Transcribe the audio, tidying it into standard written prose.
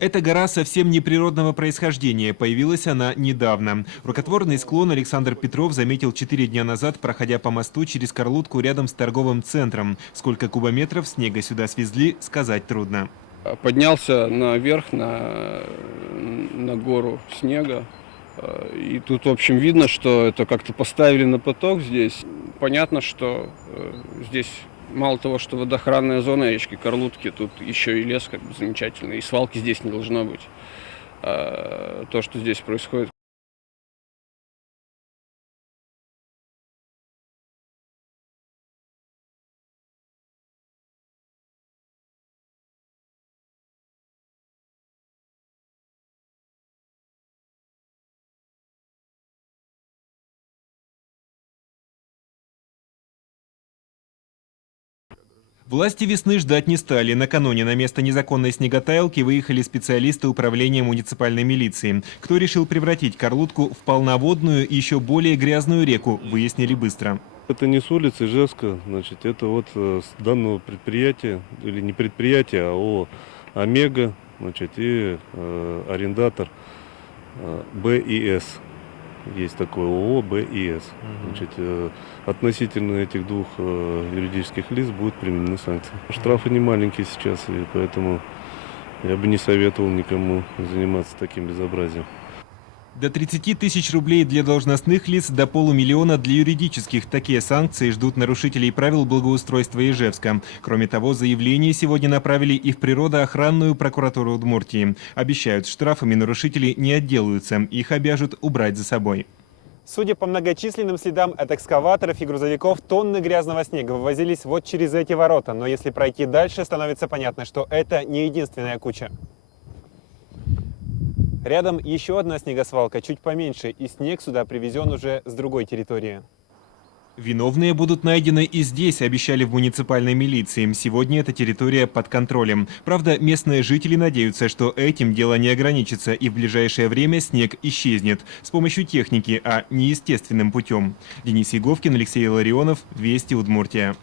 Эта гора совсем не природного происхождения, появилась она недавно. Рукотворный склон Александр Петров заметил 4 дня назад, проходя по мосту через Карлутку рядом с торговым центром. Сколько кубометров снега сюда свезли, сказать трудно. Поднялся наверх на гору снега. И тут, в общем, видно, что это как-то поставили на поток здесь. Понятно, что здесь мало того, что водоохранная зона речки Карлутки, тут еще и лес как бы замечательный, и свалки здесь не должно быть. То, что здесь происходит. Власти весны ждать не стали. Накануне на место незаконной снеготаялки выехали специалисты управления муниципальной милиции. Кто решил превратить Карлутку в полноводную и еще более грязную реку, выяснили быстро. Это не с улицы Ижевска, значит, это вот с данного предприятия, или не предприятия, а ООО «Омега», значит, и арендатор БИС. Есть такое ООО БИС. Значит, относительно этих двух юридических лиц будут применены санкции. Штрафы не маленькие сейчас, и поэтому я бы не советовал никому заниматься таким безобразием. До 30 тысяч рублей для должностных лиц, до полумиллиона для юридических. Такие санкции ждут нарушителей правил благоустройства Ижевска. Кроме того, заявление сегодня направили и в природоохранную прокуратуру Удмуртии. Обещают, штрафами нарушители не отделаются, их обяжут убрать за собой. Судя по многочисленным следам от экскаваторов и грузовиков, тонны грязного снега вывозились вот через эти ворота. Но если пройти дальше, становится понятно, что это не единственная куча. Рядом еще одна снегосвалка, чуть поменьше, и снег сюда привезен уже с другой территории. Виновные будут найдены и здесь, обещали в муниципальной милиции. Сегодня эта территория под контролем. Правда, местные жители надеются, что этим дело не ограничится, и в ближайшее время снег исчезнет с помощью техники, а не естественным путем. Денис Еговкин, Алексей Ларионов, Вести, Удмуртия.